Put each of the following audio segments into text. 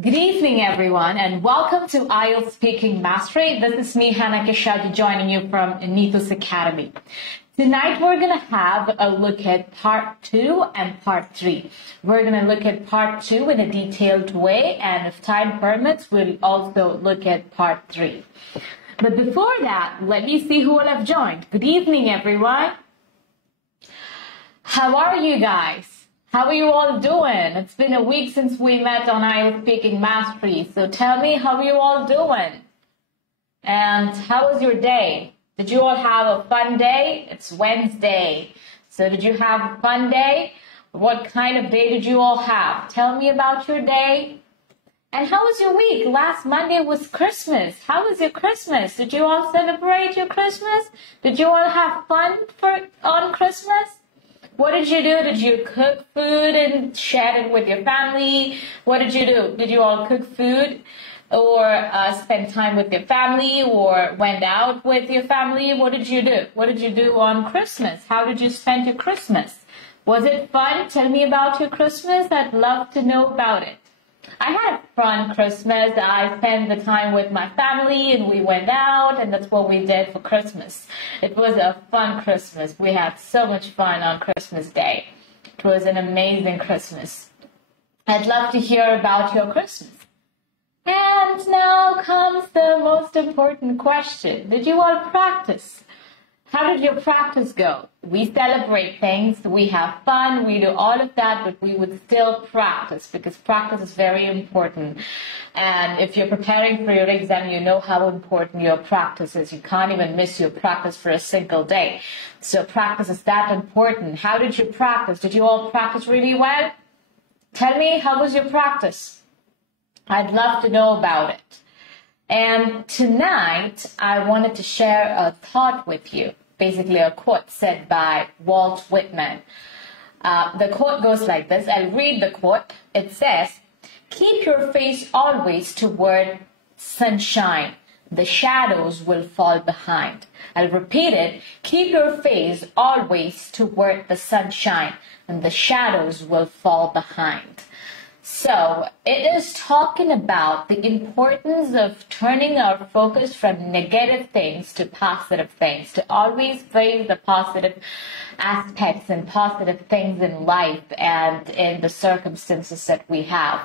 Good evening, everyone, and welcome to IELTS Speaking Mastery. This is me, 𝐻𝐬𝐻𝐿, joining you from Neethus Academy. Tonight, we're going to have a look at Part 2 and Part 3. We're going to look at Part 2 in a detailed way, and if time permits, we'll also look at Part 3. But before that, let me see who will have joined. Good evening, everyone. How are you guys? How are you all doing? It's been a week since we met on IELTS Speaking Mastery, so tell me, how are you all doing? And how was your day? Did you all have a fun day? It's Wednesday. So did you have a fun day? What kind of day did you all have? Tell me about your day. And how was your week? Last Monday was Christmas. How was your Christmas? Did you all celebrate your Christmas? Did you all have fun on Christmas? What did you do? Did you cook food and share it with your family? What did you do? Did you all cook food or spend time with your family or went out with your family? What did you do? What did you do on Christmas? How did you spend your Christmas? Was it fun? Tell me about your Christmas. I'd love to know about it. I had a fun Christmas. I spent the time with my family and we went out, and that's what we did for Christmas. It was a fun Christmas. We had so much fun on Christmas Day. It was an amazing Christmas. I'd love to hear about your Christmas. And now comes the most important question. Did you all practice? How did your practice go? We celebrate things, we have fun, we do all of that, but we would still practice because practice is very important. And if you're preparing for your exam, you know how important your practice is. You can't even miss your practice for a single day. So practice is that important. How did you practice? Did you all practice really well? Tell me, how was your practice? I'd love to know about it. And tonight, I wanted to share a thought with you, basically a quote said by Walt Whitman. The quote goes like this. I'll read the quote. It says, "Keep your face always toward sunshine. The shadows will fall behind." I'll repeat it. Keep your face always toward the sunshine, and the shadows will fall behind. So it is talking about the importance of turning our focus from negative things to positive things, to always face the positive aspects and positive things in life and in the circumstances that we have.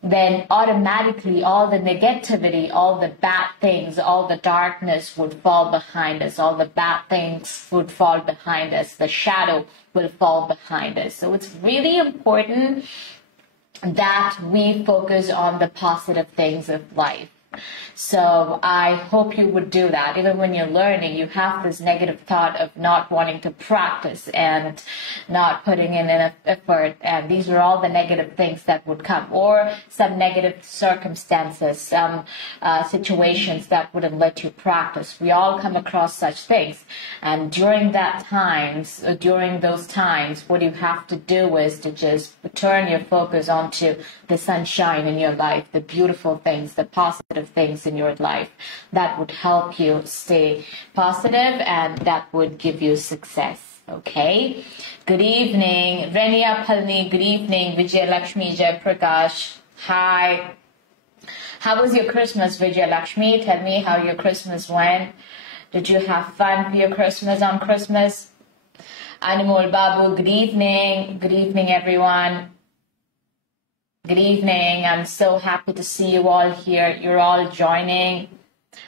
Then automatically all the negativity, all the bad things, all the darkness would fall behind us. All the bad things would fall behind us. The shadow will fall behind us. So it's really important that we focus on the positive things of life. So I hope you would do that. Even when you're learning, you have this negative thought of not wanting to practice and not putting in enough effort. And these are all the negative things that would come, or some negative circumstances, some situations that wouldn't let you practice. We all come across such things. And during those times, what you have to do is to just turn your focus onto the sunshine in your life, the beautiful things, the positive things in your life that would help you stay positive and that would give you success. Okay. Good evening, Renia Palni. Good evening, 𝐕𝐺𝐬𝐿aක්shmi Jayaprakash. Hi. How was your Christmas, 𝐕𝐺𝐬𝐿aක්shmi? Tell me how your Christmas went. Did you have fun for your Christmas on Christmas? Animal Babu. Good evening. Good evening, everyone. Good evening. I'm so happy to see you all here. You're all joining.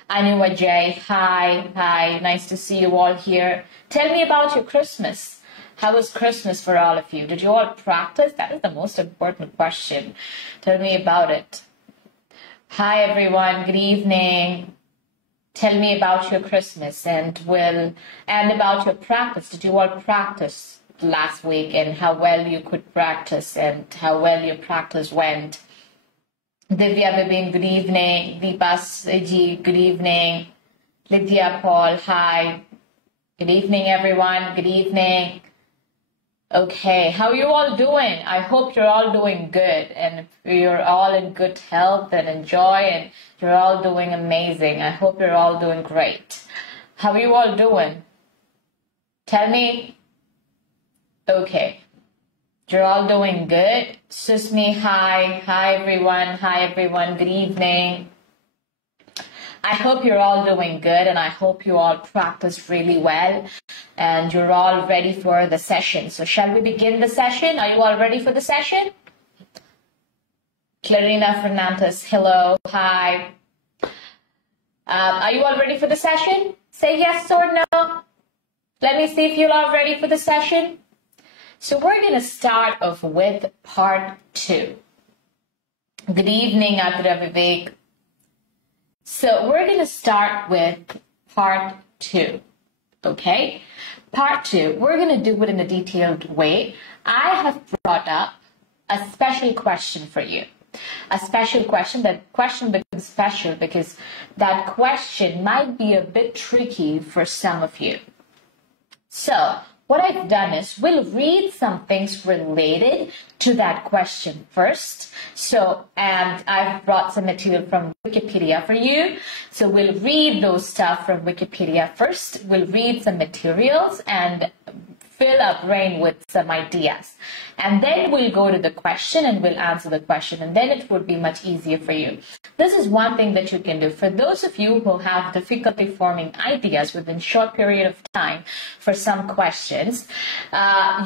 Anu Ajay, hi. Hi. Nice to see you all here. Tell me about your Christmas. How was Christmas for all of you? Did you all practice? That is the most important question. Tell me about it. Hi, everyone. Good evening. Tell me about your Christmas and about your practice. Did you all practice last week and how well you could practice and how well your practice went? Divya Bibin, good evening. Deepas Ji, good evening. Lydia Paul, hi. Good evening, everyone. Good evening. Okay, how are you all doing? I hope you're all doing good and you're all in good health and enjoy and you're all doing amazing. I hope you're all doing great. How are you all doing? Tell me. Okay. You're all doing good. Susmi, hi. Hi, everyone. Hi, everyone. Good evening. I hope you're all doing good, and I hope you all practiced really well, and you're all ready for the session. So shall we begin the session? Are you all ready for the session? Clarina Fernandez, hello. Hi. Are you all ready for the session? Say yes or no. Let me see if you're all ready for the session. So we're going to start off with part 2. Good evening, 𝐴𝐴𝐵𝐵𝐵𝐵𝐵𝐵. So we're going to start with part 2. Okay? Part 2. We're going to do it in a detailed way. I have brought up a special question for you. A special question. That question becomes special because that question might be a bit tricky for some of you. So what I've done is we'll read some things related to that question first. So, and I've brought some material from Wikipedia for you. So we'll read those stuff from Wikipedia first. We'll read some materials and fill our brain with some ideas. And then we'll go to the question and we'll answer the question. And then it would be much easier for you. This is one thing that you can do. For those of you who have difficulty forming ideas within short period of time for some questions,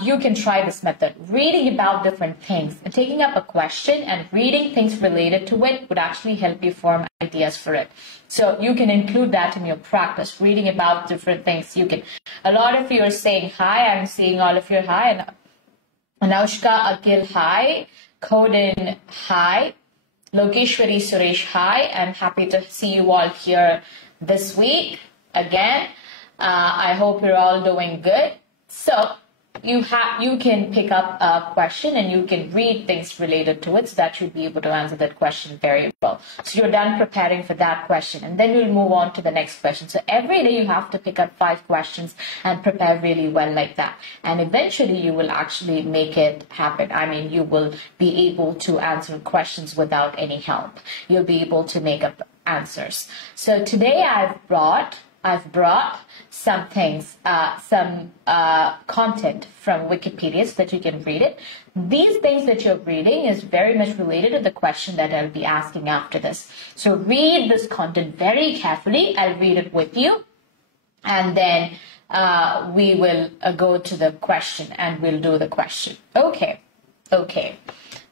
you can try this method. Reading about different things, taking up a question and reading things related to it would actually help you form ideas for it. So you can include that in your practice, reading about different things. You can. A lot of you are saying hi. I'm seeing all of you hi. And Anushka, Akil, hi. Kodin, hi. Logeshwari, Suresh, hi. I'm happy to see you all here this week again. I hope you're all doing good. So you can pick up a question and you can read things related to it, so that you'll be able to answer that question very well. So you're done preparing for that question, and then we'll move on to the next question. So every day you have to pick up 5 questions and prepare really well like that, and eventually you will actually make it happen. I mean, you will be able to answer questions without any help. You'll be able to make up answers. So today I've brought some things, content from Wikipedia so that you can read it. These things that you're reading is very much related to the question that I'll be asking after this. So read this content very carefully. I'll read it with you, and then we will go to the question and we'll do the question. Okay.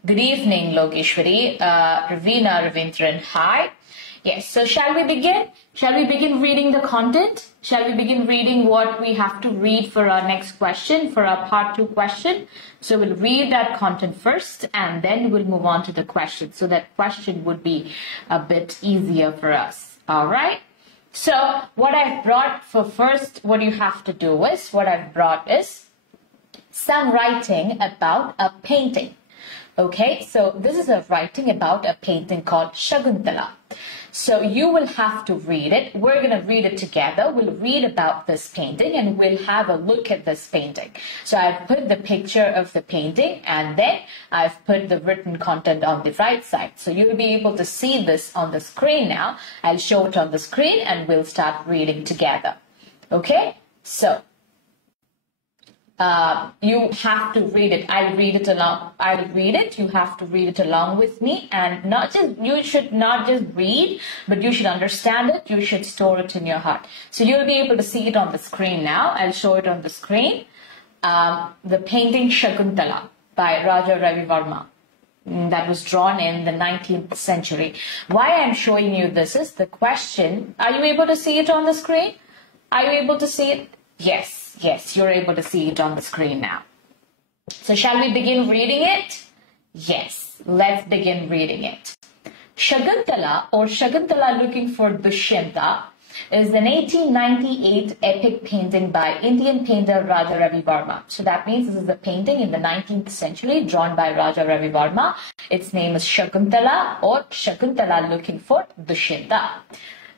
Good evening, Logeshwari. Ravina Ravindran, hi. Yes, so shall we begin? Shall we begin reading the content? Shall we begin reading what we have to read for our next question, for our part 2 question? So we'll read that content first and then we'll move on to the question. So that question would be a bit easier for us. All right. So what I've brought for first, what you have to do is, what I've brought is some writing about a painting. Okay, so this is a writing about a painting called Shakuntala. So you will have to read it. We're going to read it together. We'll read about this painting and we'll have a look at this painting. So I've put the picture of the painting and then I've put the written content on the right side. So you'll be able to see this on the screen now. I'll show it on the screen and we'll start reading together. Okay, so you have to read it. I'll read it along. I'll read it. You have to read it along with me, and you should not just read, but you should understand it. You should store it in your heart. So you'll be able to see it on the screen now. I'll show it on the screen. The painting Shakuntala by Raja Ravi Varma. That was drawn in the 19th century. Why I'm showing you this is the question. Are you able to see it on the screen? Are you able to see it? Yes, you're able to see it on the screen now. So shall we begin reading it? Yes, let's begin reading it. Shakuntala, or Shakuntala Looking for Dushyanta, is an 1898 epic painting by Indian painter Raja Ravi Varma. So that means this is a painting in the 19th century drawn by Raja Ravi Varma. Its name is Shakuntala, or Shakuntala Looking for Dushyanta.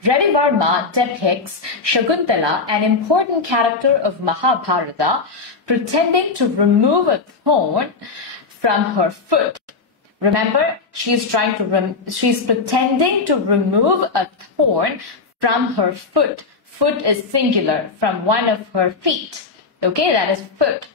Ravi Varma depicts Shakuntala, an important character of Mahabharata, pretending to remove a thorn from her foot. Remember, she's pretending to remove a thorn from her foot. Foot is singular, from one of her feet. Okay, that is foot.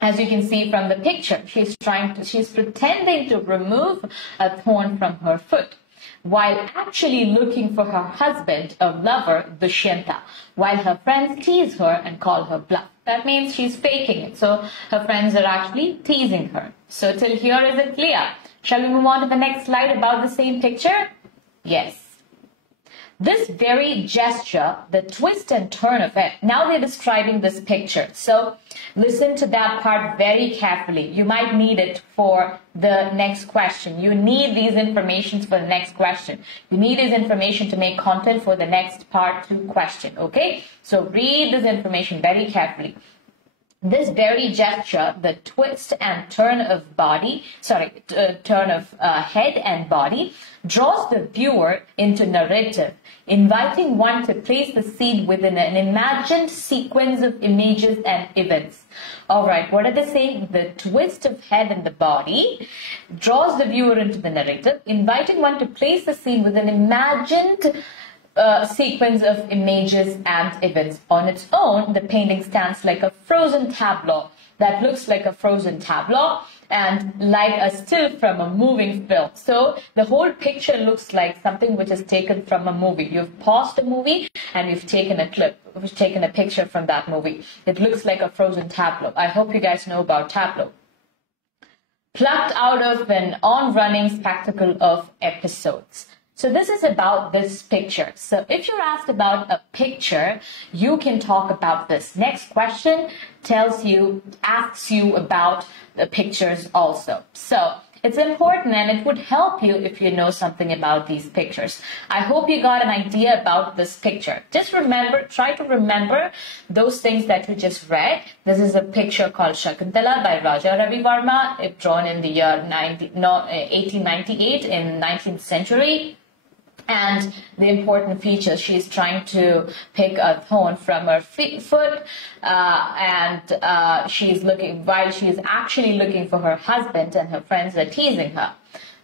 As you can see from the picture, she's pretending to remove a thorn from her foot, while actually looking for her husband or lover, Dushyanta, while her friends tease her and call her bluff. That means she's faking it. So her friends are actually teasing her. So till here, is it clear? Shall we move on to the next slide about the same picture? Yes. This very gesture, the twist and turn of it, now they're describing this picture. So listen to that part very carefully. You might need it for the next question. You need these informations for the next question. You need this information to make content for the next part 2 question. Okay? So read this information very carefully. This very gesture, the twist and turn of head and body, draws the viewer into narrative, inviting one to place the scene within an imagined sequence of images and events. All right, what are they saying? The twist of head and the body draws the viewer into the narrative, inviting one to place the scene within an imagined sequence of images and events. On its own, the painting stands like a frozen tableau that looks like a frozen tableau and like a still from a moving film. So the whole picture looks like something which is taken from a movie. You've paused a movie and you've taken a clip, you've taken a picture from that movie. It looks like a frozen tableau. I hope you guys know about tableau. Plucked out of an on-running spectacle of episodes. So this is about this picture. So if you're asked about a picture, you can talk about this. Next question asks you about the pictures also. So it's important and it would help you if you know something about these pictures. I hope you got an idea about this picture. Just try to remember those things that you just read. This is a picture called Shakuntala by Raja Ravi Verma. It's drawn in the year 1898 in 19th century. And the important features, she's trying to pick a thorn from her foot, and she's actually looking for her husband, and her friends are teasing her.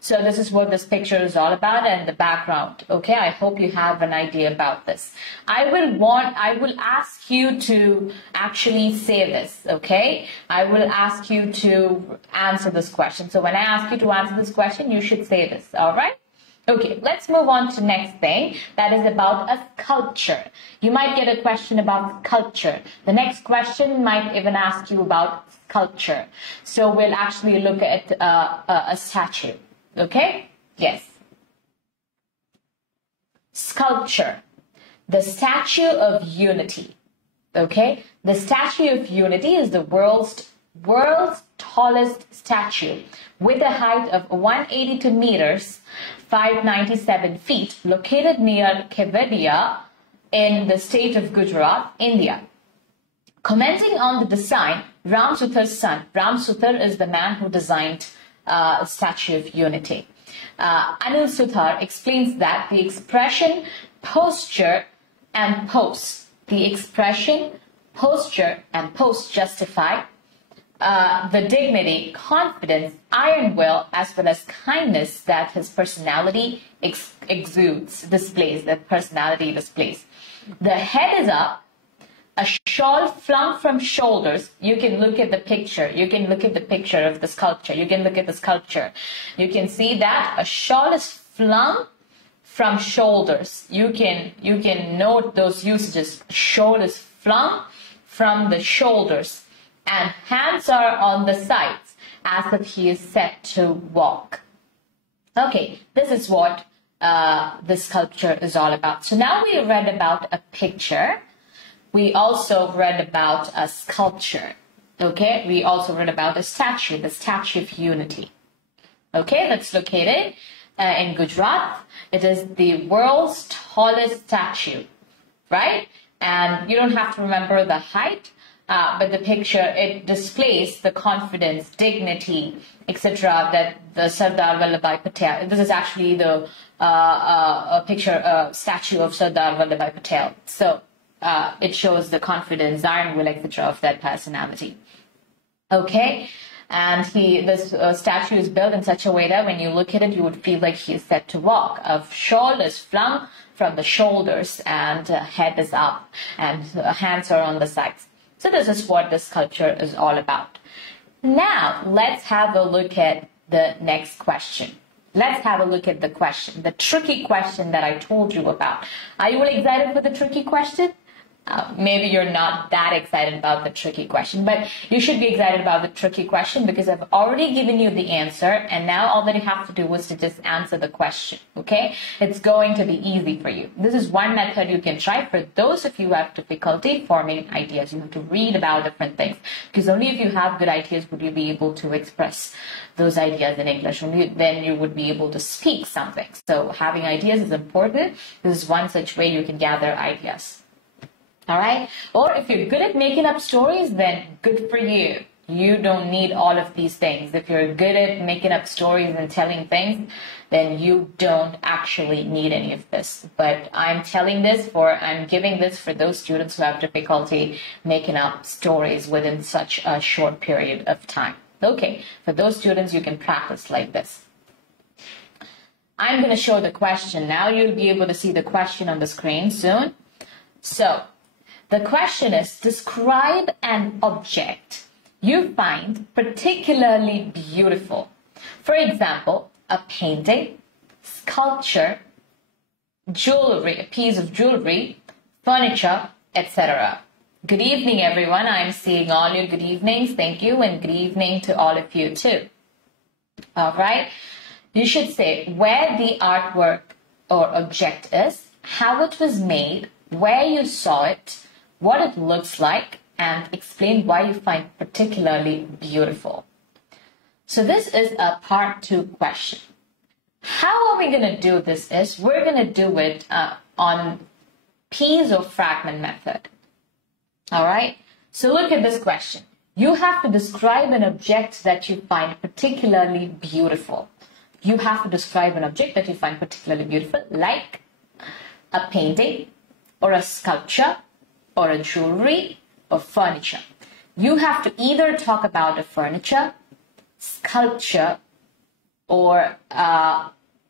So this is what this picture is all about and the background. Okay, I hope you have an idea about this. I will ask you to actually say this, okay? I will ask you to answer this question. So when I ask you to answer this question, you should say this, all right? Okay, let's move on to next thing. That is about a sculpture. You might get a question about sculpture. The next question might even ask you about sculpture. So we'll actually look at a statue. Okay? Yes. Sculpture. The Statue of Unity. Okay? The Statue of Unity is the world's tallest statue with a height of 182 meters, 597 feet, located near Kevadia in the state of Gujarat, India. Commenting on the design, Ram Suthar's son, Ram Suthar is the man who designed Statue of Unity. Anil Suthar explains that the expression, posture, and pose, justify the dignity, confidence, iron will, as well as kindness that his personality displays. The head is up, a shawl flung from shoulders. You can look at the picture. You can look at the picture of the sculpture. You can look at the sculpture. You can see that a shawl is flung from shoulders. You can note those usages. Shawl is flung from the shoulders, and hands are on the sides as if he is set to walk. Okay, this is what the sculpture is all about. So now we read about a picture. We also read about a sculpture. Okay, we also read about a statue, the Statue of Unity. Okay, that's located in Gujarat. It is the world's tallest statue, right? And you don't have to remember the height. But the picture, it displays the confidence, dignity, etc. that the Sardar Vallabhbhai Patel. This is actually the statue of Sardar Vallabhbhai Patel. So it shows the confidence, iron will, etc. of that personality. Okay, and this statue is built in such a way that when you look at it, you would feel like he is set to walk. A shawl is flung from the shoulders, and head is up, and hands are on the sides. So this is what the sculpture is all about. Now, let's have a look at the next question. Let's have a look at the question, the tricky question that I told you about. Are you excited for the tricky question? Maybe you're not that excited about the tricky question, but you should be excited about the tricky question because I've already given you the answer, and now all that you have to do is to just answer the question, okay? It's going to be easy for you. This is one method you can try for those of you who have difficulty forming ideas. You have to read about different things, because only if you have good ideas would you be able to express those ideas in English. Only then you would be able to speak something. So having ideas is important. This is one such way you can gather ideas. All right. Or if you're good at making up stories, then good for you. You don't need all of these things. If you're good at making up stories and telling things, then you don't actually need any of this. But I'm giving this for those students who have difficulty making up stories within such a short period of time. Okay. For those students, you can practice like this. I'm going to show the question now. You'll be able to see the question on the screen soon. So, the question is, describe an object you find particularly beautiful. For example, a painting, sculpture, jewelry, a piece of jewelry, furniture, etc. Good evening, everyone. I'm seeing all your good evenings. Thank you, and good evening to all of you too. All right. You should say where the artwork or object is, how it was made, where you saw it, what it looks like, and explain why you find particularly beautiful. So this is a part 2 question. How are we going to do this is, we're going to do it on piece or fragment method. All right. So look at this question. You have to describe an object that you find particularly beautiful. You have to describe an object that you find particularly beautiful, like a painting or a sculpture or a jewelry or furniture. You have to either talk about a furniture, sculpture, or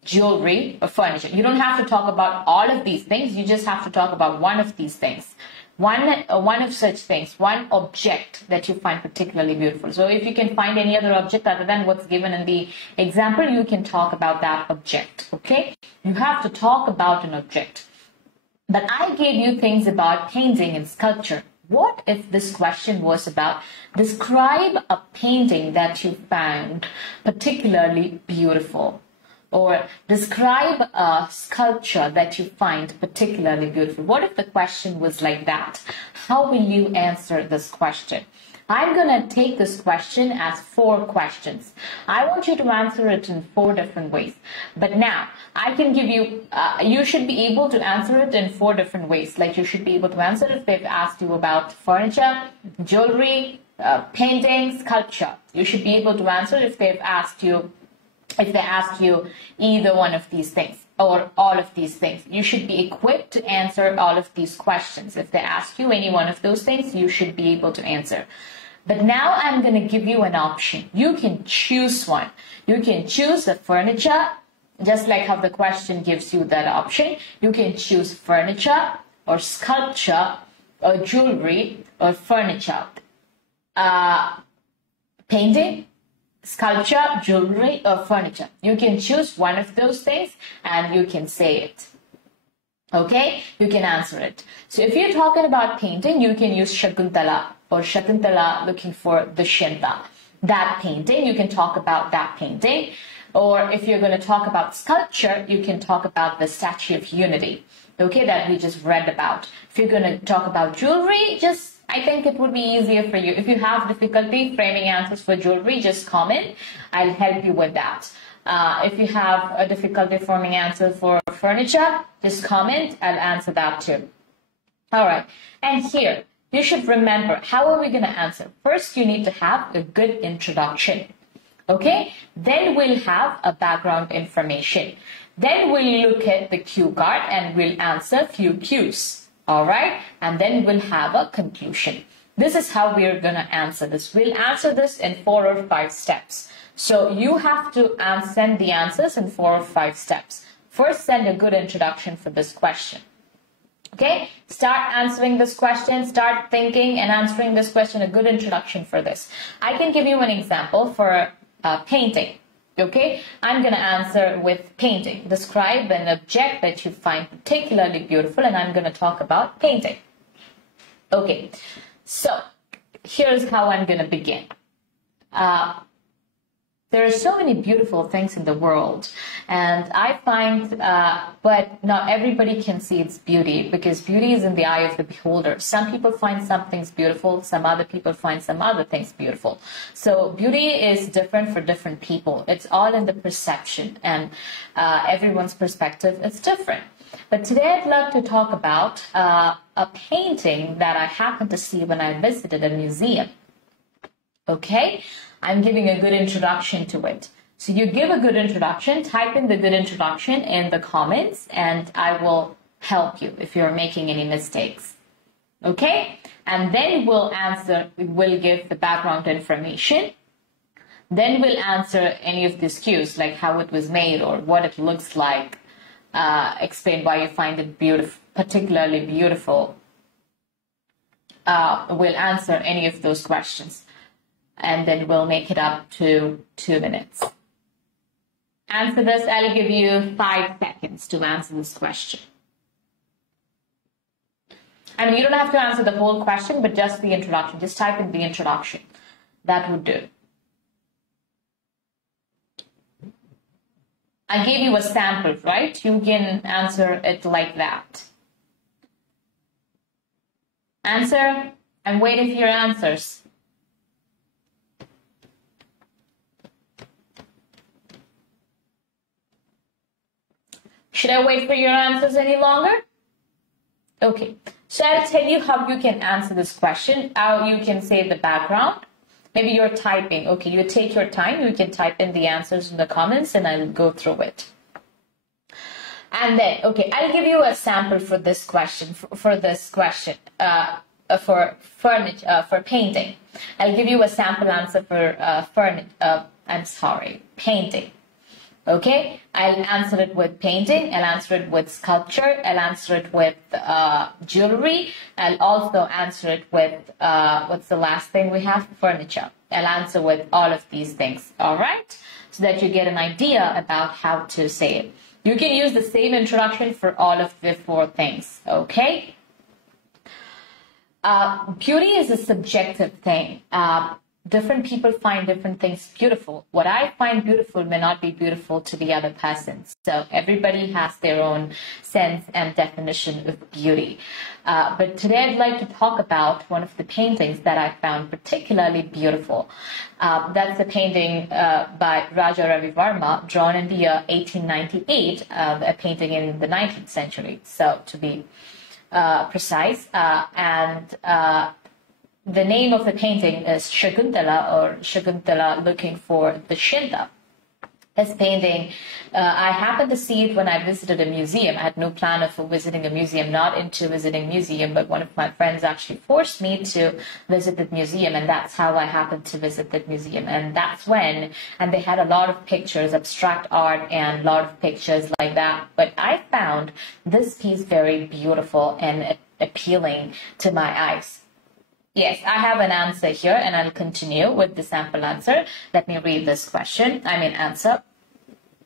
jewelry or furniture. You don't have to talk about all of these things. You just have to talk about one of these things. One of such things, one object that you find particularly beautiful. So if you can find any other object other than what's given in the example, you can talk about that object, okay? You have to talk about an object. But I gave you things about painting and sculpture. What if this question was about describe a painting that you found particularly beautiful? Or describe a sculpture that you find particularly beautiful? What if the question was like that? How will you answer this question? I'm going to take this question as 4 questions. I want you to answer it in 4 different ways. But now, I can give you, you should be able to answer it in 4 different ways. Like you should be able to answer it if they've asked you about furniture, jewelry, painting, sculpture. You should be able to answer if they've asked you, if they ask you either one of these things or all of these things. You should be equipped to answer all of these questions. If they ask you any one of those things, you should be able to answer. But now I'm going to give you an option. You can choose one. You can choose the furniture, just like how the question gives you that option. You can choose furniture or sculpture or jewelry or furniture. Painting, sculpture, jewelry, or furniture. You can choose one of those things and you can say it. Okay? You can answer it. So if you're talking about painting, you can use Shakuntala or Shakuntala looking for Dushyanta. That painting, you can talk about that painting. Or if you're going to talk about sculpture, you can talk about the Statue of Unity. Okay, that we just read about. If you're going to talk about jewelry, I think it would be easier for you. If you have difficulty framing answers for jewelry, just comment. I'll help you with that. If you have a difficulty forming answers for furniture, just comment. I'll answer that too. All right. And here, you should remember, how are we going to answer? First, you need to have a good introduction. Okay? Then we'll have a background information. Then we'll look at the cue card and we'll answer few cues. All right? And then we'll have a conclusion. This is how we're going to answer this. We'll answer this in 4 or 5 steps. So you have to send the answers in 4 or 5 steps. First, send a good introduction for this question. Okay, start answering this question, start thinking and answering this question, a good introduction for this. I can give you an example for painting. Okay, I'm going to answer with painting. Describe an object that you find particularly beautiful, and I'm going to talk about painting. Okay, so here's how I'm going to begin. There are so many beautiful things in the world, and I find, but not everybody can see its beauty, because beauty is in the eye of the beholder. Some people find some things beautiful, some other people find some other things beautiful. So beauty is different for different people. It's all in the perception, and everyone's perspective is different. But today I'd love to talk about a painting that I happened to see when I visited a museum. Okay? I'm giving a good introduction to it. So you give a good introduction, type in the good introduction in the comments, and I will help you if you're making any mistakes. Okay? And then we'll give the background information. Then we'll answer any of these cues, like how it was made or what it looks like. Explain why you find it beautiful, particularly beautiful. We'll answer any of those questions. And then we'll make it up to 2 minutes. Answer this. I'll give you 5 seconds to answer this question. I mean, you don't have to answer the whole question, but just the introduction. Just type in the introduction. That would do. I gave you a sample, right? You can answer it like that. Answer. I'm waiting for your answers. Should I wait for your answers any longer? Okay, so I'll tell you how you can answer this question, how you can say the background. Maybe you're typing. Okay, you take your time. You can type in the answers in the comments and I'll go through it. And then, okay, I'll give you a sample for this question, for painting. I'll give you a sample answer for, painting. Okay, I'll answer it with painting, I'll answer it with sculpture, I'll answer it with jewelry, I'll also answer it with, what's the last thing we have? Furniture. I'll answer with all of these things, all right? So that you get an idea about how to say it. You can use the same introduction for all of the 4 things, okay? Beauty is a subjective thing. Different people find different things beautiful. What I find beautiful may not be beautiful to the other person. So everybody has their own sense and definition of beauty. But today I'd like to talk about one of the paintings that I found particularly beautiful. That's a painting by Raja Ravi Verma, drawn in the year 1898, a painting in the 19th century, so to be precise. The name of the painting is Shakuntala, or Shakuntala looking for the Shinta. This painting, I happened to see it when I visited a museum. I had no plan of visiting a museum, not into visiting museum, but one of my friends actually forced me to visit the museum, and that's how I happened to visit the museum. And that's when, and they had a lot of pictures, abstract art, and a lot of pictures like that. But I found this piece very beautiful and appealing to my eyes. Yes, I have an answer here, and I'll continue with the sample answer. Let me read this answer.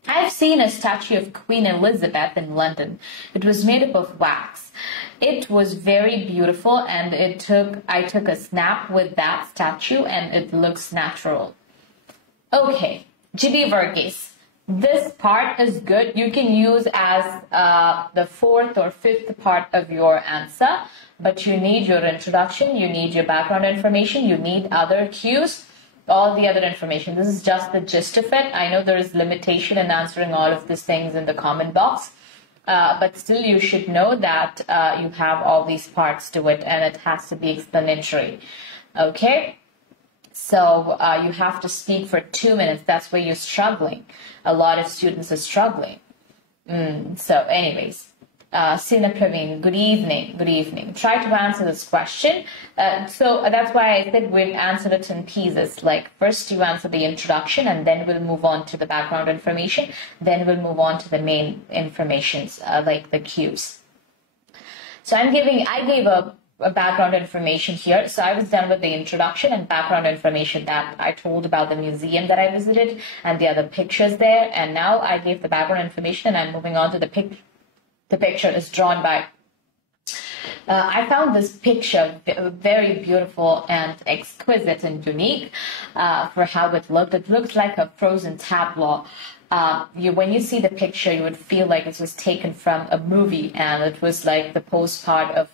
I've seen a statue of Queen Elizabeth in London. It was made up of wax. It was very beautiful, and I took a snap with that statue, and it looks natural. Okay, 𝐺𝐵 Varghese. This part is good. You can use as the 4th or 5th part of your answer. But you need your introduction, you need your background information, you need other cues, all the other information. This is just the gist of it. I know there is limitation in answering all of these things in the comment box, but still you should know that you have all these parts to it, and it has to be explanatory. Okay? So you have to speak for 2 minutes. That's where you're struggling. A lot of students are struggling. So anyways. Sina Praveen, good evening. Good evening. Try to answer this question. So that's why I said we'll answer it in pieces. Like first you answer the introduction, and then we'll move on to the background information. Then we'll move on to the main informations, like the cues. So I gave a background information here. So I was done with the introduction and background information that I told about the museum that I visited and the other pictures there. And now I gave the background information and I'm moving on to the picture. The picture is drawn by I found this picture very beautiful and exquisite and unique for how it looked. It looks like a frozen tableau. When you see the picture, you would feel like it was taken from a movie, and it was like the postcard of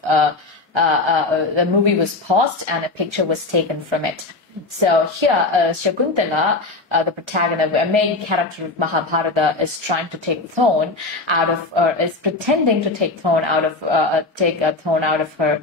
the movie was paused and a picture was taken from it. So here, Shakuntala, the protagonist, a main character of Mahabharata, is trying to take throne out of, or is pretending to take throne out of, take a throne out of her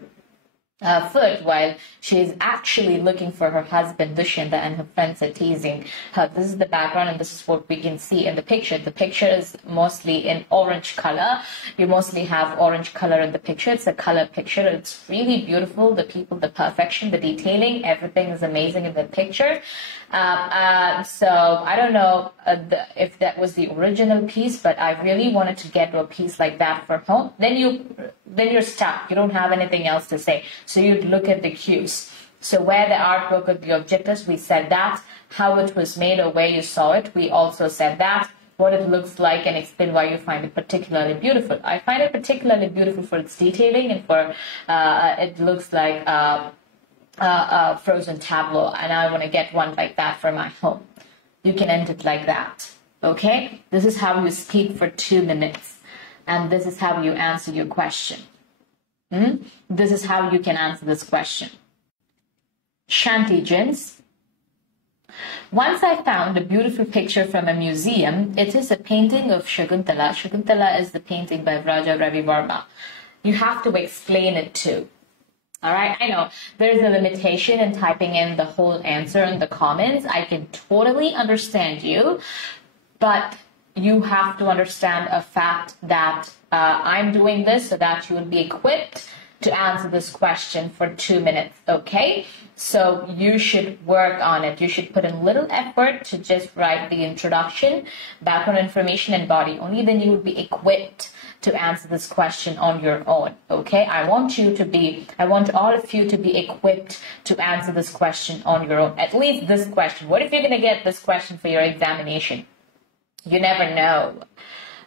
foot, while she is actually looking for her husband Dushyanta, and her friends are teasing her. This is the background, and this is what we can see in the picture. The picture is mostly in orange color. You mostly have orange color in the picture. It's a color picture. It's really beautiful. The people, the perfection, the detailing, everything is amazing in the picture. So I don't know if that was the original piece, but I really wanted to get to a piece like that for home. Then you're stuck. You don't have anything else to say. So you'd look at the cues. So where the artwork of the object is, we said that. How it was made or where you saw it, we also said that. What it looks like, and explain why you find it particularly beautiful. I find it particularly beautiful for its detailing and for it looks like a frozen tableau, and I want to get one like that for my home. You can end it like that. Okay? This is how you speak for 2 minutes, and this is how you answer your question. This is how you can answer this question. Shanti Jins. Once I found a beautiful picture from a museum. It is a painting of Shakuntala. Shakuntala is the painting by Raja Ravi Verma. You have to explain it too. All right, I know there's a limitation in typing in the whole answer in the comments. I can totally understand you, but you have to understand a fact that I'm doing this so that you will be equipped to answer this question for 2 minutes, okay? So you should work on it. You should put in little effort to just write the introduction, background information, and body. Only then you will be equipped to answer this question on your own, okay? I want all of you to be equipped to answer this question on your own. At least this question. What if you're going to get this question for your examination? You never know,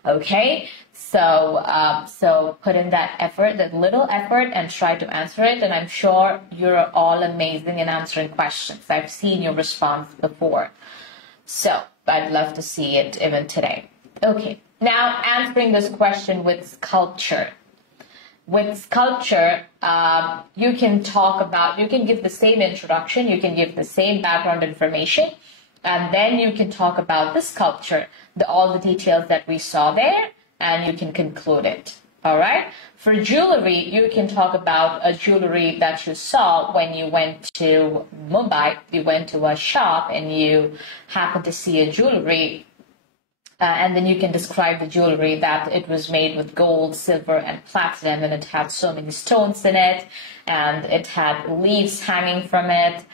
okay? So put in that effort, that little effort, and try to answer it. And I'm sure you're all amazing in answering questions. I've seen your response before. So I'd love to see it even today. Okay, now answering this question with sculpture. With sculpture, you can give the same introduction, you can give the same background information, and then you can talk about the sculpture, all the details that we saw there, and you can conclude it. All right. For jewelry, you can talk about a jewelry that you saw when you went to Mumbai. You went to a shop and you happened to see a jewelry, and then you can describe the jewelry that it was made with gold, silver, and platinum, and it had so many stones in it, and it had leaves hanging from it.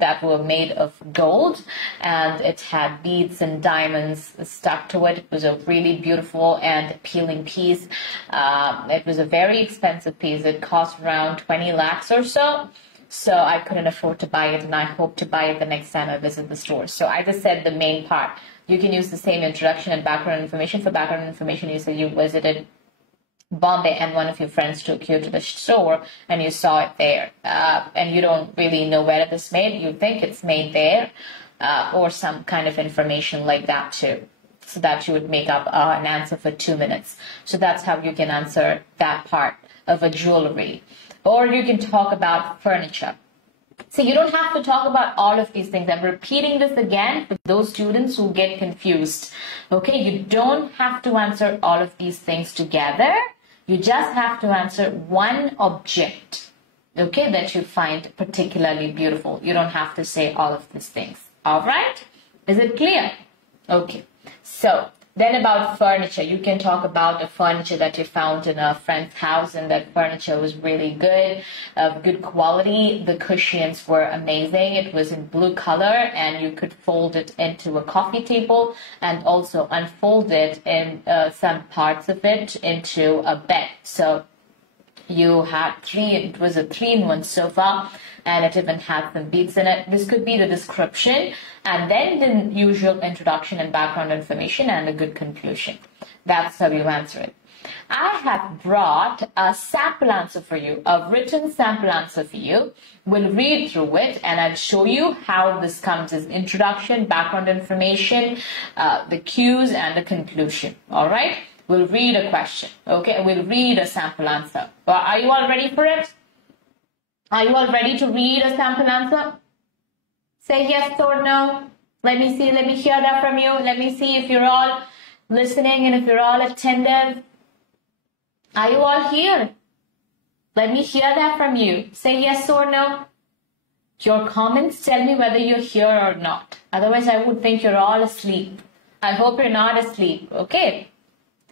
That were made of gold, and it had beads and diamonds stuck to it. It was a really beautiful and appealing piece. It was a very expensive piece. It cost around 20 lakhs or so. So I couldn't afford to buy it, and I hope to buy it the next time I visit the store. So I just said the main part. You can use the same introduction and background information. For background information, you said you visited Bombay and one of your friends took you to the store and you saw it there, and you don't really know where it is made. You think it's made there, or some kind of information like that too, so that you would make up an answer for 2 minutes. So that's how you can answer that part of a jewelry. Or you can talk about furniture. So you don't have to talk about all of these things. I'm repeating this again for those students who get confused. Okay, you don't have to answer all of these things together. You just have to answer one object, okay, that you find particularly beautiful. You don't have to say all of these things. All right? Is it clear? Okay. So Then about furniture, you can talk about the furniture that you found in a friend's house, and that furniture was really good, of good quality. The cushions were amazing. It was in blue color, and you could fold it into a coffee table and also unfold it in some parts of it into a bed. So you had it was a 3-in-1 sofa, and it even had some beads in it. This could be the description, and then the usual introduction and background information, and a good conclusion. That's how you answer it. I have brought a sample answer for you, a written sample answer for you. We'll read through it, and I'll show you how this comes as introduction, background information, the cues, and the conclusion. All right? We'll read a question, okay? We'll read a sample answer. Well, are you all ready for it? Are you all ready to read a sample answer? Say yes or no. Let me see, let me hear that from you. Let me see if you're all listening and if you're all attentive. Are you all here? Let me hear that from you. Say yes or no. Your comments tell me whether you're here or not. Otherwise, I would think you're all asleep. I hope you're not asleep, okay?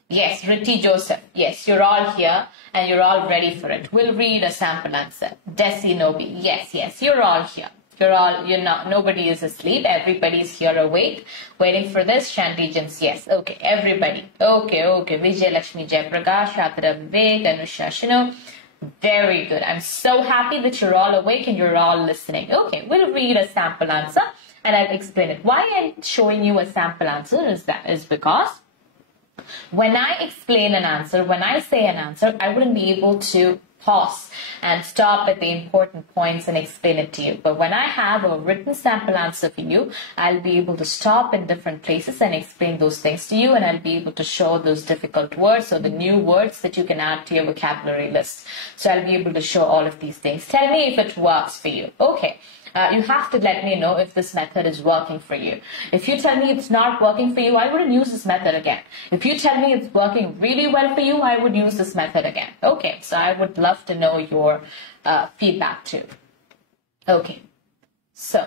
Yes, Ritti Joseph. Yes, you're all here and you're all ready for it. We'll read a sample answer. Desi Nobi. Yes, you're all here. You're not, nobody is asleep. Everybody's here awake, waiting for this. Shanti Jins. Yes, okay, everybody. Okay. Vijay Lakshmi Jayaprakash, Shatra Vivek, Anusha Shino. Very good. I'm so happy that you're all awake and you're all listening. Okay, we'll read a sample answer and I'll explain it. Why I'm showing you a sample answer is because when I explain an answer, when I say an answer, I wouldn't be able to pause and stop at the important points and explain it to you. But when I have a written sample answer for you, I'll be able to stop in different places and explain those things to you, and I'll be able to show those difficult words or the new words that you can add to your vocabulary list. So I'll be able to show all of these things. Tell me if it works for you. Okay. You have to let me know if this method is working for you. If you tell me it's not working for you, I wouldn't use this method again. If you tell me it's working really well for you, I would use this method again. Okay, so I would love to know your feedback too. Okay, so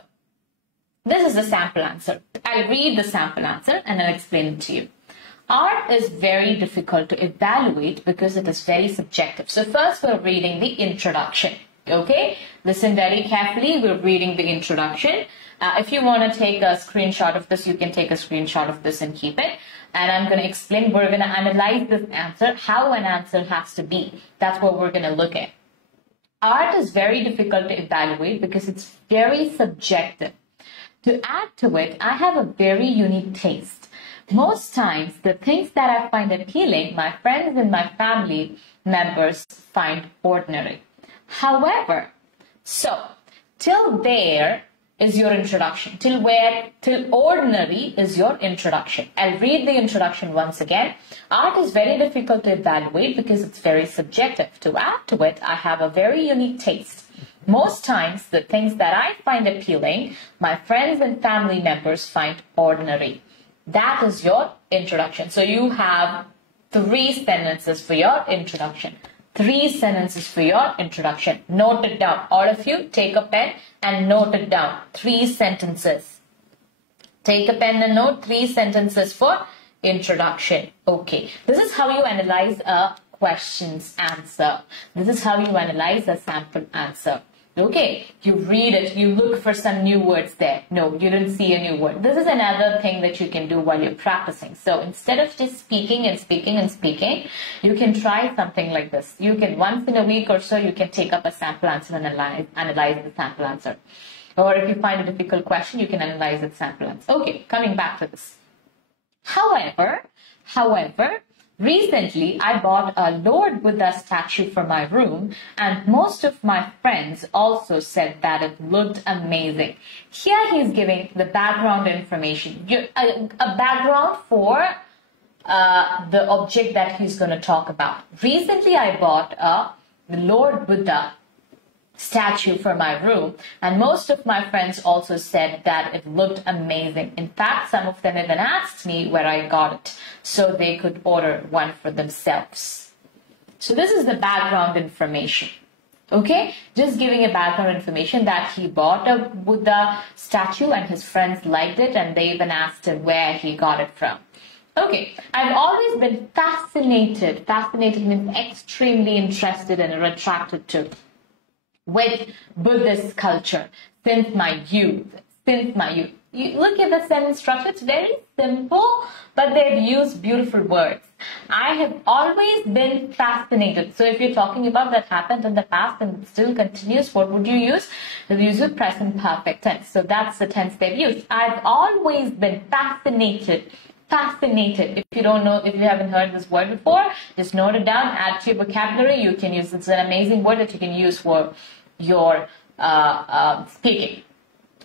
this is the sample answer. I'll read the sample answer and I'll explain it to you. Art is very difficult to evaluate because it is very subjective. So first we're reading the introduction. Okay, listen very carefully. We're reading the introduction. If you want to take a screenshot of this, you can take a screenshot of this and keep it. And I'm going to explain, we're going to analyze this answer, how an answer has to be. That's what we're going to look at. Art is very difficult to evaluate because it's very subjective. To add to it, I have a very unique taste. Most times, the things that I find appealing, my friends and my family members find ordinary. However, so till there is your introduction. Till ordinary is your introduction. I'll read the introduction once again. Art is very difficult to evaluate because it's very subjective. To add to it, I have a very unique taste. Most times, the things that I find appealing, my friends and family members find ordinary. That is your introduction. So you have 3 sentences for your introduction. 3 sentences for your introduction. Note it down. All of you, take a pen and note it down. 3 sentences. Take a pen and note 3 sentences for introduction. Okay. This is how you analyze a question's answer. This is how you analyze a sample answer. Okay, you read it, you look for some new words there. No, you didn't see a new word. This is another thing that you can do while you're practicing. So instead of just speaking and speaking and speaking, you can try something like this. You can, once in a week or so, you can take up a sample answer and analyze the sample answer. Or if you find a difficult question, you can analyze its sample answer. Okay, coming back to this. However, recently, I bought a Lord Buddha statue for my room, and most of my friends also said that it looked amazing. Here he's giving the background information, a background for the object that he's going to talk about. Recently, I bought the Lord Buddha statue for my room, and most of my friends also said that it looked amazing. In fact, some of them even asked me where I got it so they could order one for themselves. So this is the background information. Okay, just giving a background information that he bought a Buddha statue and his friends liked it and they even asked him where he got it from. Okay, I've always been fascinated. Fascinated means extremely interested in or attracted to with Buddhist culture since my youth. Since my youth. You look at the sentence structure, it's very simple, but they've used beautiful words. I have always been fascinated. So if you're talking about that happened in the past and it still continues, what would you use? You'll use the present perfect tense. So that's the tense they've used. I've always been fascinated. Fascinated. If you don't know, if you haven't heard this word before, just note it down, add to your vocabulary. You can use it. It's an amazing word that you can use for your speaking.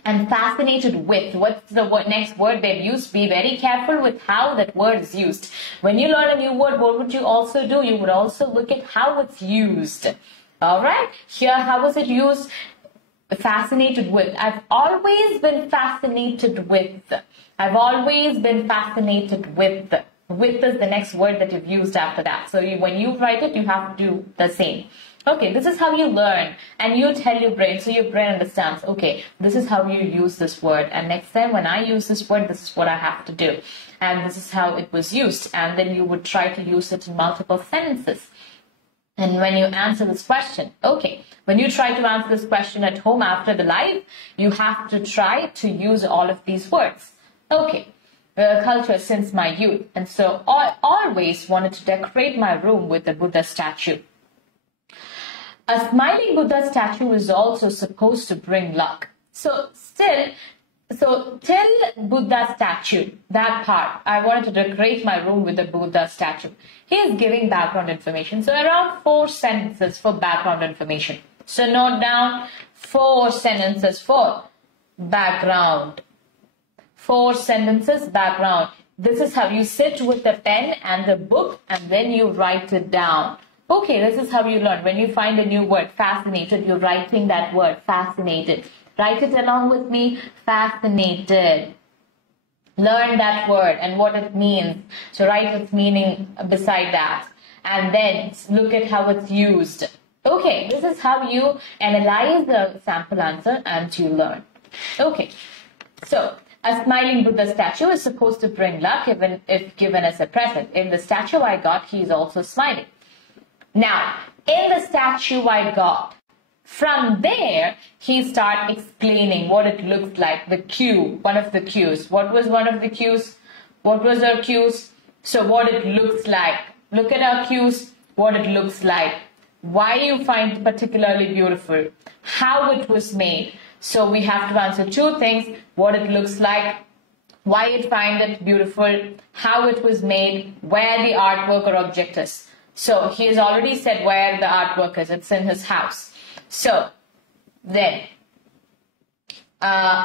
And fascinated with, what's the next word they've used? Be very careful with how that word is used. When you learn a new word, what would you also do? You would also look at how it's used. All right? Here, how was it used? Fascinated with. I've always been fascinated with. I've always been fascinated with. With is the next word that you've used after that. So when you write it, you have to do the same. Okay, this is how you learn, and you tell your brain, so your brain understands, okay, this is how you use this word, and next time when I use this word, this is what I have to do, and this is how it was used, and then you would try to use it in multiple sentences. And when you answer this question, okay, when you try to answer this question at home after the live, you have to try to use all of these words. Okay, culture since my youth, and so I always wanted to decorate my room with a Buddha statue. A smiling Buddha statue is also supposed to bring luck. So till Buddha statue, that part, I wanted to decorate my room with a Buddha statue. He is giving background information. So around 4 sentences for background information. So note down 4 sentences for background. 4 sentences background. This is how you sit with the pen and the book and then you write it down. Okay, this is how you learn. When you find a new word, fascinated, you're writing that word, fascinated. Write it along with me, fascinated. Learn that word and what it means. So write its meaning beside that. And then look at how it's used. Okay, this is how you analyze the sample answer and you learn. Okay, so a smiling Buddha statue is supposed to bring luck if given as a present. In the statue I got, he is also smiling. Now, in the statue I got, from there, he started explaining what it looks like, the cue, one of the cues. What was one of the cues? What was our cues? So what it looks like. Look at our cues, what it looks like. Why you find it particularly beautiful. How it was made. So we have to answer 2 things. What it looks like. Why you find it beautiful. How it was made. Where the artwork or object is. So he has already said where the artwork is. It's in his house. So then,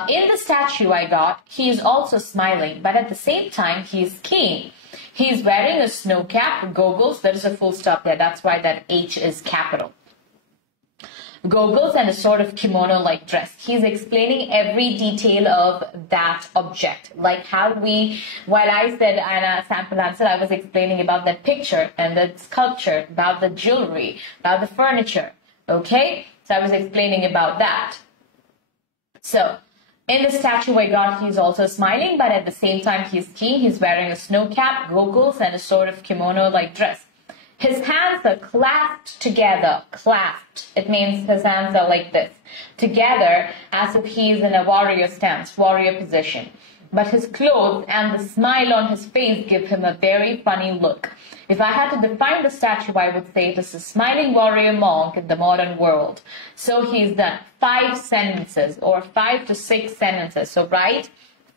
in the statue I got, he is also smiling, but at the same time, he is skiing. He is wearing a snow cap, goggles. There is a full stop there. That's why that H is capital. Goggles and a sort of kimono-like dress. He's explaining every detail of that object. Like how while I said in a sample answer, I was explaining about that picture and the sculpture, about the jewelry, about the furniture. Okay? So I was explaining about that. So, in the statue I got, he's also smiling, but at the same time he's skiing. He's wearing a snow cap, goggles, and a sort of kimono-like dress. His hands are clasped together. Clasped. It means his hands are like this. Together, as if he is in a warrior stance, warrior position. But his clothes and the smile on his face give him a very funny look. If I had to define the statue, I would say it is a smiling warrior monk in the modern world. So he's done 5 sentences or 5 to 6 sentences. So write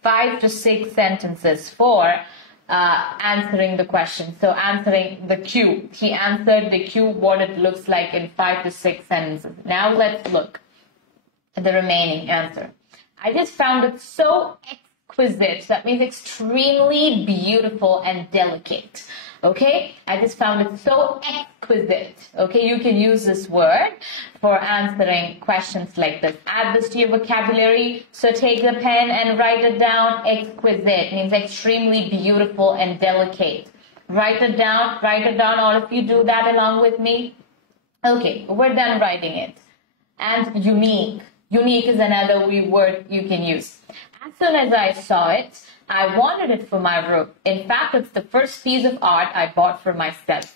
5 to 6 sentences for answering the question. So answering the cue. He answered the cue, what it looks like in 5 to 6 sentences. Now let's look at the remaining answer. I just found it so exquisite. That means extremely beautiful and delicate. Okay, I just found it so exquisite. Okay, you can use this word for answering questions like this. Add this to your vocabulary. So take the pen and write it down. Exquisite means extremely beautiful and delicate. Write it down. Write it down. All of you do that along with me. Okay, we're done writing it. And unique. Unique is another word you can use. As soon as I saw it, I wanted it for my room. In fact, it's the first piece of art I bought for myself.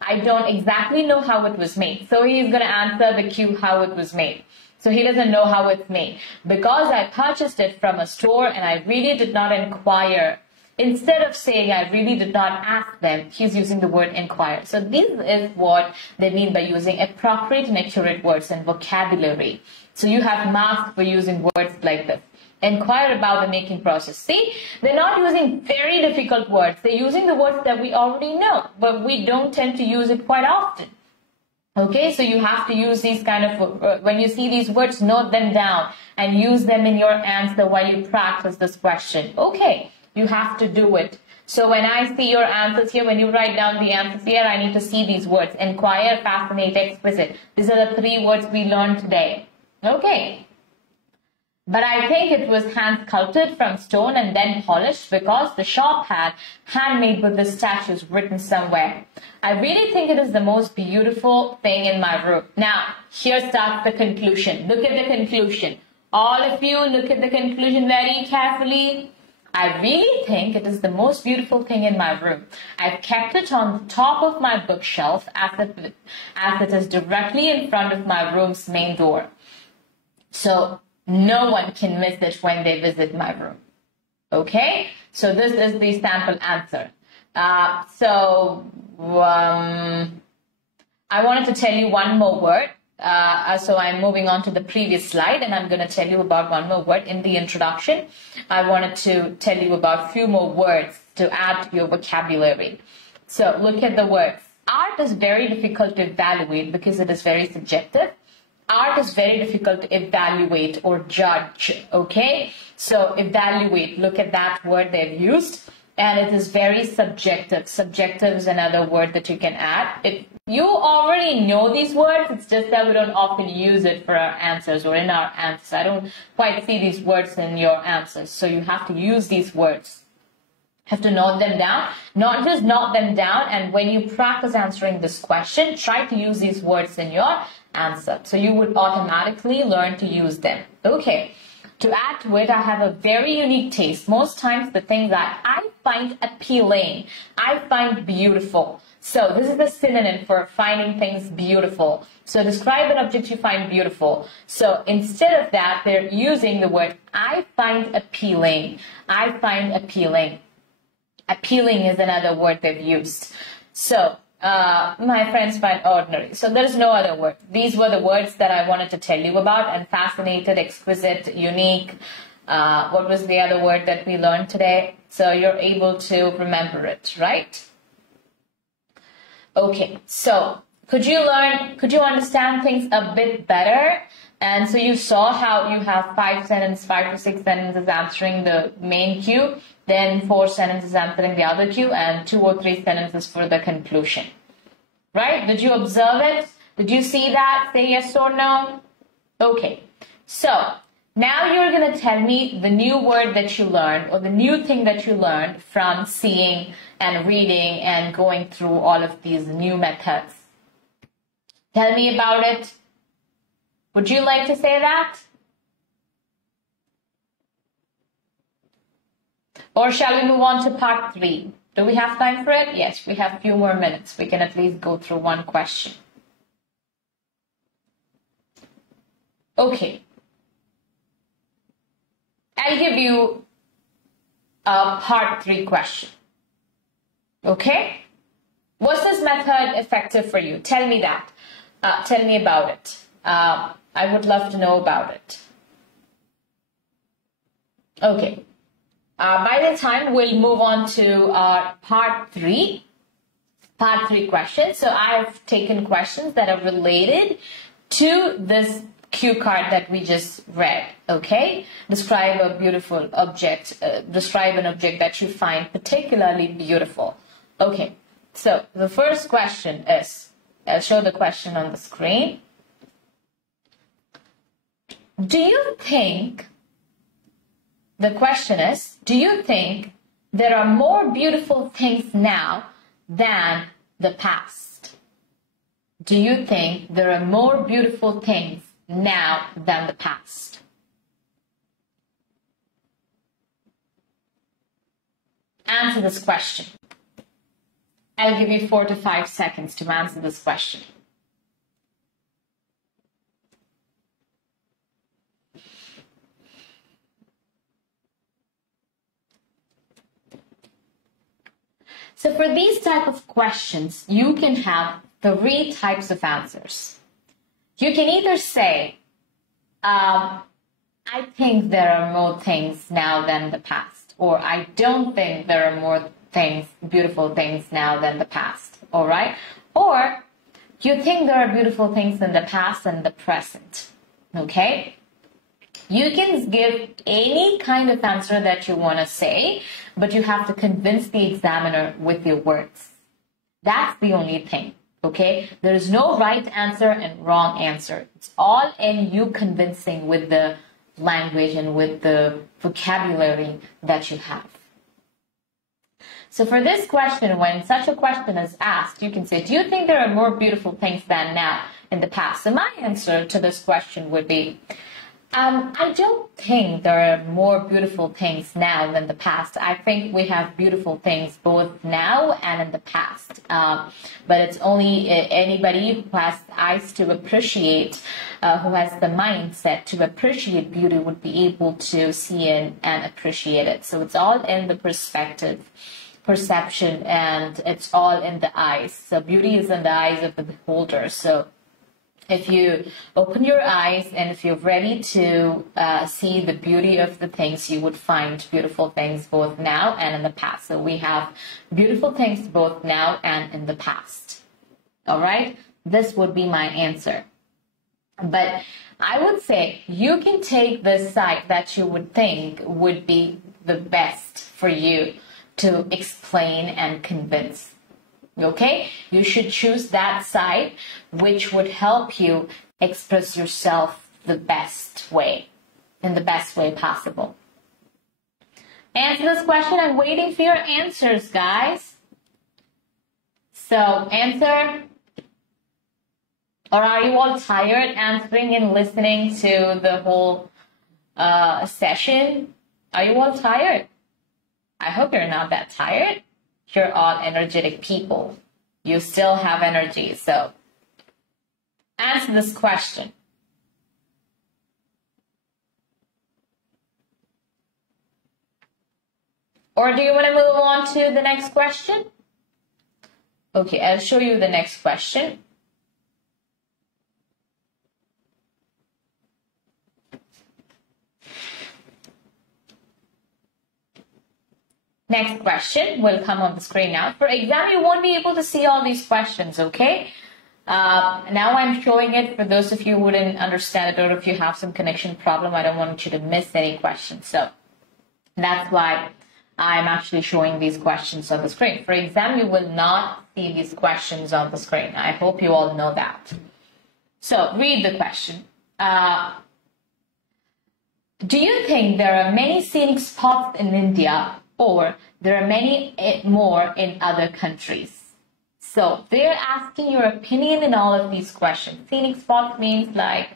I don't exactly know how it was made. So he's going to answer the Q, how it was made. So he doesn't know how it's made. Because I purchased it from a store and I really did not inquire. Instead of saying I really did not ask them, he's using the word inquire. So this is what they mean by using appropriate and accurate words and vocabulary. So you have marks for using words like this. Inquire about the making process. See, they're not using very difficult words. They're using the words that we already know, but we don't tend to use it quite often. Okay, so you have to use these kind of, when you see these words, note them down and use them in your answer while you practice this question. Okay, you have to do it. So when I see your answers here, when you write down the answers here, I need to see these words. Inquire, fascinate, exquisite. These are the 3 words we learned today. Okay. But I think it was hand sculpted from stone and then polished because the shop had handmade with the statues written somewhere. I really think it is the most beautiful thing in my room. Now, here starts the conclusion. Look at the conclusion. All of you, look at the conclusion very carefully. I really think it is the most beautiful thing in my room. I've kept it on top of my bookshelf as it is directly in front of my room's main door. So no one can miss it when they visit my room. Okay? So this is the sample answer. I wanted to tell you one more word. So I'm moving on to the previous slide and I'm going to tell you about one more word in the introduction. I wanted to tell you about a few more words to add to your vocabulary. So look at the words. Art is very difficult to evaluate because it is very subjective. Art is very difficult to evaluate or judge, okay? So evaluate, look at that word they've used, and it is very subjective. Subjective is another word that you can add. If you already know these words, it's just that we don't often use it for our answers or in our answers. I don't quite see these words in your answers, so you have to use these words. Have to note them down, not just note them down, and when you practice answering this question, try to use these words in your answer. So you would automatically learn to use them. Okay, to add to it, I have a very unique taste. Most times the things that I find appealing, I find beautiful. So this is the synonym for finding things beautiful. So describe an object you find beautiful. So instead of that, they're using the word I find appealing. I find appealing. Appealing is another word they've used. So, my friends find ordinary. So there's no other word. These were the words that I wanted to tell you about. And fascinated, exquisite, unique. What was the other word that we learned today? So you're able to remember it, right? Okay, so could you understand things a bit better? And so you saw how you have 5 to 6 sentences answering the main cue, then 4 sentences answering the other cue, and 2 or 3 sentences for the conclusion. Right? Did you observe it? Did you see that? Say yes or no. Okay. So now you're going to tell me the new word that you learned or the new thing that you learned from seeing and reading and going through all of these new methods. Tell me about it. Would you like to say that? Or shall we move on to part 3? Do we have time for it? Yes, we have a few more minutes. We can at least go through one question. Okay. I'll give you a part 3 question. Okay? Was this method effective for you? Tell me that. Tell me about it. I would love to know about it. Okay. By the time we'll move on to our part 3 questions. So I've taken questions that are related to this cue card that we just read. Okay, describe a beautiful object. Describe an object that you find particularly beautiful. Okay, so the first question is, I'll show the question on the screen. Do you think, the question is, do you think there are more beautiful things now than the past? Do you think there are more beautiful things now than the past? answer this question. I'll give you 4 to 5 seconds to answer this question. So for these type of questions, you can have 3 types of answers. You can either say, I think there are more things now than the past, or I don't think there are more things, beautiful things now than the past, all right? Or you think there are beautiful things in the past and the present, okay? You can give any kind of answer that you want to say, but you have to convince the examiner with your words. That's the only thing, okay? There is no right answer and wrong answer. It's all in you convincing with the language and with the vocabulary that you have. So for this question, when such a question is asked, you can say, do you think there are more beautiful things than now in the past? So my answer to this question would be, I don't think there are more beautiful things now than the past. I think we have beautiful things both now and in the past. But it's only anybody who has eyes to appreciate, who has the mindset to appreciate beauty would be able to see it and appreciate it. So it's all in the perception, and it's all in the eyes. So beauty is in the eyes of the beholder. So if you open your eyes and if you're ready to see the beauty of the things, you would find beautiful things both now and in the past. So we have beautiful things both now and in the past. All right? This would be my answer. But I would say you can take the side that you would think would be the best for you to explain and convince. Okay? You should choose that side which would help you express yourself the best way, in the best way possible. Answer this question. I'm waiting for your answers, guys. So answer. Or are you all tired answering and listening to the whole session? Are you all tired? I hope you're not that tired. You're all energetic people. You still have energy, so answer this question. Or do you want to move on to the next question? Okay, I'll show you the next question. Next question will come on the screen now. For exam, you won't be able to see all these questions, okay? Now I'm showing it for those of you who wouldn't understand it, or if you have some connection problem, I don't want you to miss any questions. So that's why I'm actually showing these questions on the screen. For exam, you will not see these questions on the screen. I hope you all know that. So read the question. Do you think there are many scenic spots in India, or there are many more in other countries? So they're asking your opinion in all of these questions. Scenic spots means like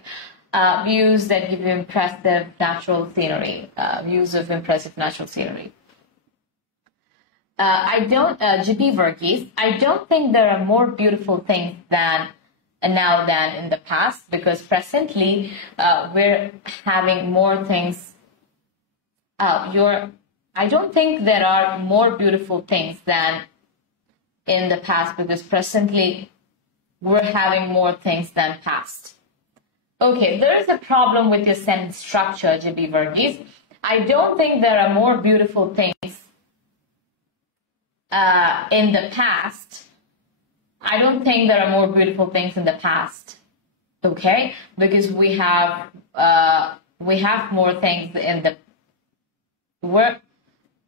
views that give you impressive natural scenery, views of impressive natural scenery. 𝐺𝐵, I don't think there are more beautiful things now than in the past, because presently we're having more things. I don't think there are more beautiful things than in the past, because presently we're having more things than past. Okay, there is a problem with your sentence structure, 𝐺𝐵. I don't think there are more beautiful things in the past. I don't think there are more beautiful things in the past. Okay, because we have more things in the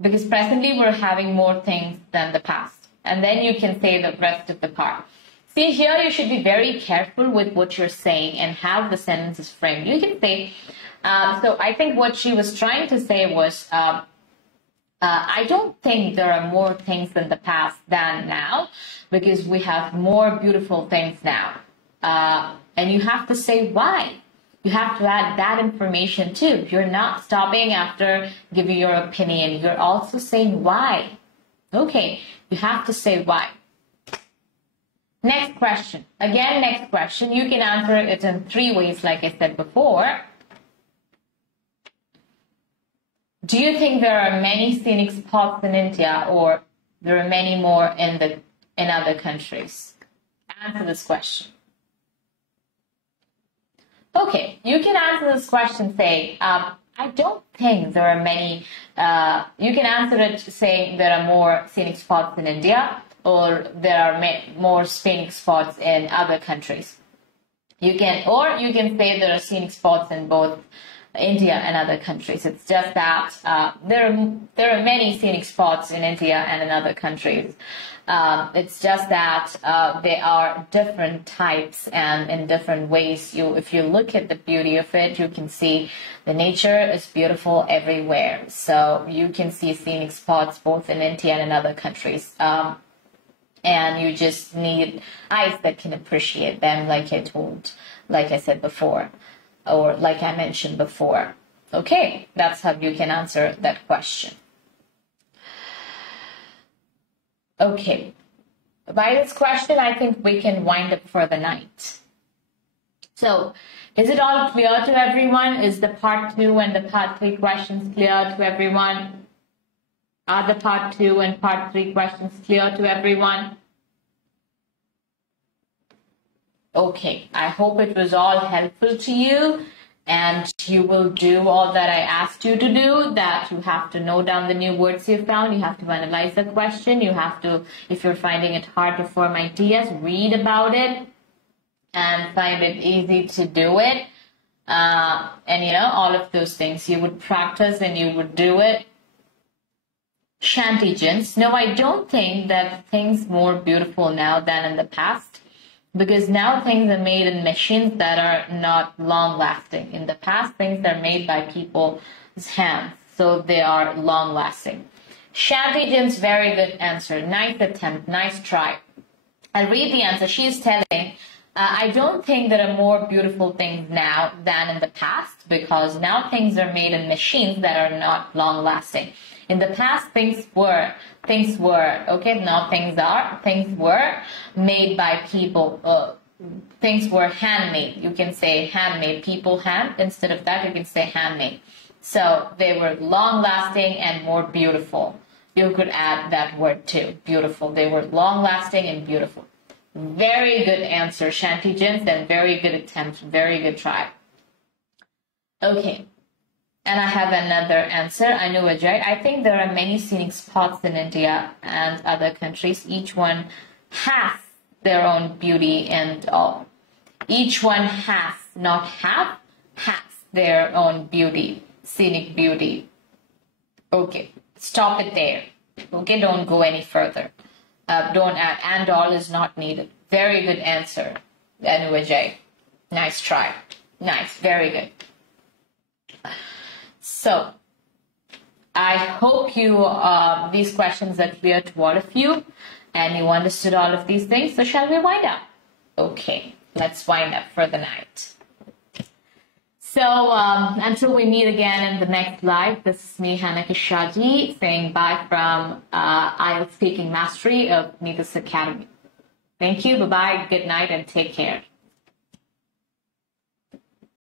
because presently we're having more things than the past. And then you can say the rest of the part. See, here you should be very careful with what you're saying and how the sentence is framed. You can say, so I think what she was trying to say was, I don't think there are more things in the past than now, because we have more beautiful things now. And you have to say why. You have to add that information too. You're not stopping after giving your opinion. You're also saying why. Okay, you have to say why. Next question. Again, next question. You can answer it in 3 ways, like I said before. Do you think there are many scenic spots in India, or there are many more in other countries? Answer this question. Okay, you can answer this question saying, I don't think there are many. You can answer it saying there are more scenic spots in India, or there are more scenic spots in other countries. You can say there are scenic spots in both India and other countries. It's just that there are many scenic spots in India and in other countries. It's just that they are different types and in different ways. If you look at the beauty of it, you can see the nature is beautiful everywhere. So you can see scenic spots both in India and in other countries. And you just need eyes that can appreciate them, like I said before, or like I mentioned before. Okay, that's how you can answer that question. Okay, by this question, I think we can wind up for the night. So, is it all clear to everyone? Is the part 2 and the part 3 questions clear to everyone? Are the part 2 and part 3 questions clear to everyone? Okay, I hope it was all helpful to you, and you will do all that I asked you to do, that you have to note down the new words you found, you have to analyze the question, you have to, if you're finding it hard to form ideas, read about it and find it easy to do it. And all of those things you would practice and you would do it. Shantygens. No, I don't think that things more beautiful now than in the past, because now things are made in machines that are not long-lasting. In the past, things are made by people's hands, so they are long-lasting. Shantygens, very good answer. Nice attempt, nice try. I'll read the answer. She's telling, I don't think there are more beautiful things now than in the past, because now things are made in machines that are not long-lasting. In the past, things were, okay, now things were made by people, things were handmade. You can say handmade, people hand. Instead of that, you can say handmade. So they were long-lasting and more beautiful. You could add that word too, beautiful. They were long-lasting and beautiful. Very good answer, Shantygens, and very good attempt, very good try. Okay. And I have another answer. I know Ajay. I think there are many scenic spots in India and other countries. Each one has their own beauty and all. Each one has, not have, has their own beauty, scenic beauty. Okay, stop it there. Okay, don't go any further. Don't add, and all is not needed. Very good answer, Anu Ajay. Nice try. Nice, very good. So, I hope these questions are clear to all of you and you understood all of these things. So, shall we wind up? Okay, let's wind up for the night. So, until we meet again in the next live, this is me, Hannah Kishaji, saying bye from IELTS Speaking Mastery of Neethus Academy. Thank you, bye-bye, good night, and take care.